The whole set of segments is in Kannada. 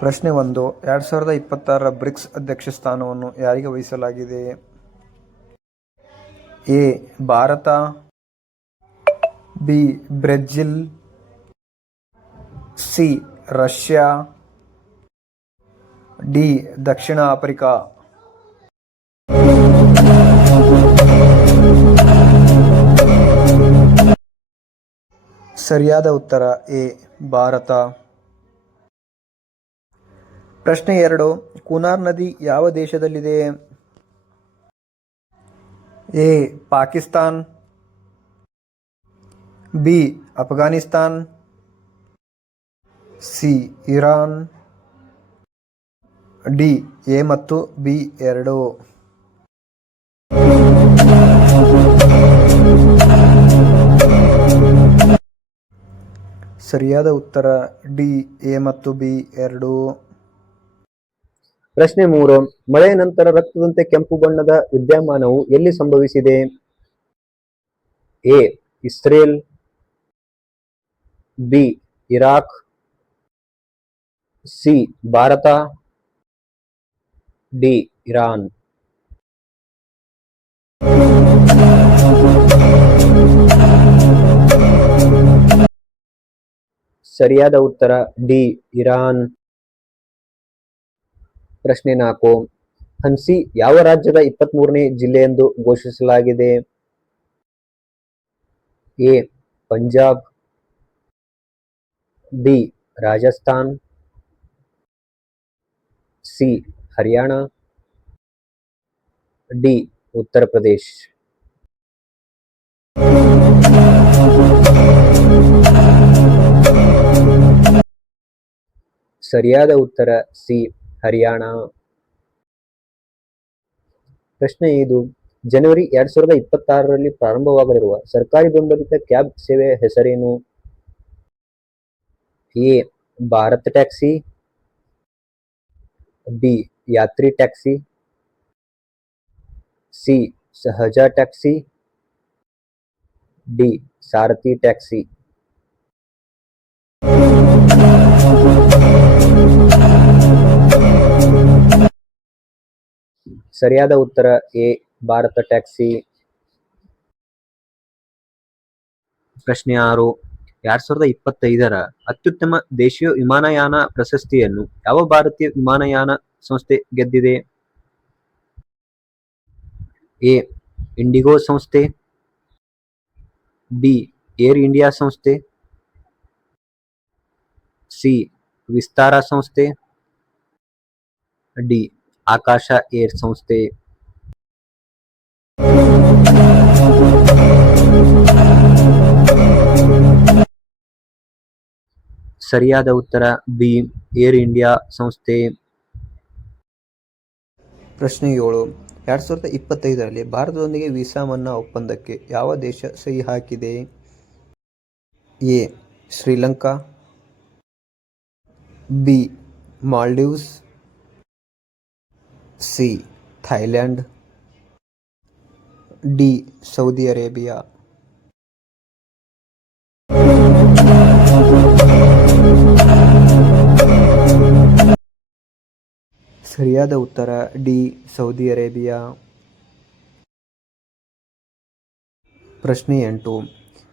ಪ್ರಶ್ನೆ 1. 2026 ಬ್ರಿಕ್ಸ್ ಅಧ್ಯಕ್ಷ ಸ್ಥಾನವನ್ನು ಯಾರಿಗೆ ವಹಿಸಲಾಗಿದೆ? A. Bharat, B. Brazil, C. Russia, D. ದಕ್ಷಿಣ ಆಫ್ರಿಕಾ. ಸರಿಯಾದ ಉತ್ತರ ಎ. ಭಾರತ. ಪ್ರಶ್ನೆ 2. ಕುನಾರ್ ನದಿ ಯಾವ ದೇಶದಲ್ಲಿದೆ? A. Pakistan, B. Afghanistan, C. Iran, D. A ಮತ್ತು ಬಿ ಎರಡೂ. ಸರಿಯಾದ ಉತ್ತರ ಡಿ. ಎ ಮತ್ತು ಬಿ ಎರಡೂ. ಪ್ರಶ್ನೆ 3. ಮಳೆಯ ನಂತರ ರಕ್ತದಂತೆ ಕೆಂಪು ಬಣ್ಣದ ವಿದ್ಯಮಾನವು ಎಲ್ಲಿ ಸಂಭವಿಸಿದೆ? A. Israel, B. Iraq, C. Bharat, D. Iran. ಸರಿಯಾದ ಉತ್ತರ ಡಿ. ಇರಾನ್. ಪ್ರಶ್ನೆ 4. ಹನ್ಸಿ ಯಾವ ರಾಜ್ಯದ 23ನೇ ಜಿಲ್ಲೆಯೆಂದು ಘೋಷಿಸಲಾಗಿದೆ? A. Punjab, B. Rajasthan, C. Haryana, D. Uttar Pradesh. ಸರಿಯಾದ ಉತ್ತರ ಸಿ. ಹರಿಯಾಣ. ಪ್ರಶ್ನೆ 5. ಜನವರಿ 2026ರಲ್ಲಿ ಪ್ರಾರಂಭವಾಗಲಿರುವ ಸರ್ಕಾರಿ ಬೆಂಬಲಿತ ಕ್ಯಾಬ್ ಸೇವೆಯ ಹೆಸರೇನು? A. Bharat taxi, B. Yatri taxi, C. Sahaj taxi, D. Sarathi taxi. ಸರಿಯಾದ ಉತ್ತರ ಎ. ಭಾರತ ಟ್ಯಾಕ್ಸಿ. ಪ್ರಶ್ನೆ 6. 2025ರ ಅತ್ಯುತ್ತಮ ದೇಶೀಯ ವಿಮಾನಯಾನ ಪ್ರಶಸ್ತಿಯನ್ನು ಯಾವ ಭಾರತೀಯ ವಿಮಾನಯಾನ ಸಂಸ್ಥೆ ಗೆದ್ದಿದೆ? ಎ. ಇಂಡಿಗೋ ಸಂಸ್ಥೆ, ಬಿ. ಏರ್ ಇಂಡಿಯಾ ಸಂಸ್ಥೆ, ಸಿ. ವಿಸ್ತಾರ ಸಂಸ್ಥೆ, ಡಿ. ಆಕಾಶ ಏರ್ ಸಂಸ್ಥೆ. ಸರಿಯಾದ ಉತ್ತರ ಬಿ. ಏರ್ ಇಂಡಿಯಾ ಸಂಸ್ಥೆ. ಪ್ರಶ್ನೆ 7. 2025ರಲ್ಲಿ ಭಾರತದೊಂದಿಗೆ ವೀಸಾ ಮನ್ನಾ ಒಪ್ಪಂದಕ್ಕೆ ಯಾವ ದೇಶ ಸಹಿ ಹಾಕಿದೆ? A. Sri Lanka, B. Maldives, C. Thailand, D. Saudi Arabia. ಸರಿಯಾದ ಉತ್ತರ ಡಿ. Saudi Arabia. ಪ್ರಶ್ನೆ 8.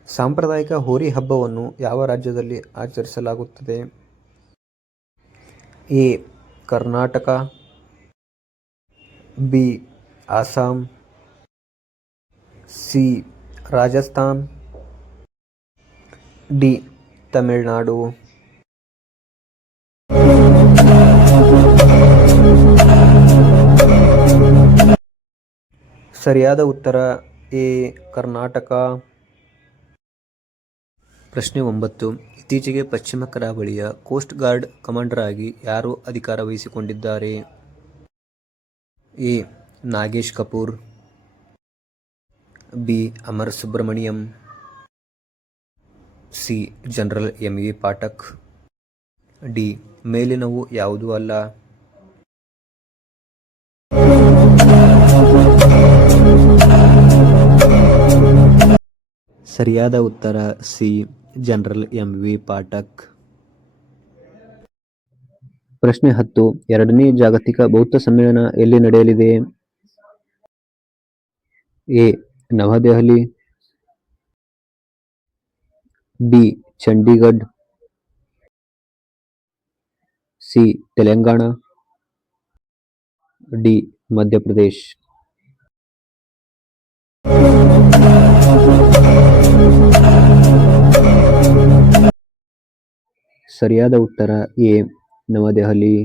ಸಾಂಪ್ರದಾಯಿಕ ಹೋರಿ ಹಬ್ಬವನ್ನು ಯಾವ ರಾಜ್ಯದಲ್ಲಿ ಆಚರಿಸಲಾಗುತ್ತದೆ? A. Karnataka, B. Assam, C. Rajasthan, D. Tamil Nadu. ಸರಿಯಾದ ಉತ್ತರ ಎ. ಕರ್ನಾಟಕ. ಪ್ರಶ್ನೆ 9. ಇತ್ತೀಚೆಗೆ ಪಶ್ಚಿಮ ಕರಾವಳಿಯ ಕೋಸ್ಟ್ ಗಾರ್ಡ್ ಕಮಾಂಡರ್ ಆಗಿ ಯಾರು ಅಧಿಕಾರ ವಹಿಸಿಕೊಂಡಿದ್ದಾರೆ? A. Nagesh Kapoor, B. Amar Subramaniam, C. General M V. Pathak, D. ಮೇಲಿನವು ಯಾವುದೂ ಅಲ್ಲ. ಸರಿಯಾದ ಉತ್ತರ ಸಿ. General M V. ಪಾಠಕ್. ಪ್ರಶ್ನೆ 10. ಎರಡನೇ ಜಾಗತಿಕ ಬೌದ್ಧ ಸಮ್ಮೇಳನ ಎಲ್ಲಿ ನಡೆಯಲಿದೆ? A. New Delhi, B. Chandigarh, C. Telangana, D. Madhya Pradesh. ಸರಿಯಾದ ಉತ್ತರ ಎ. ನವದೆಹಲಿ.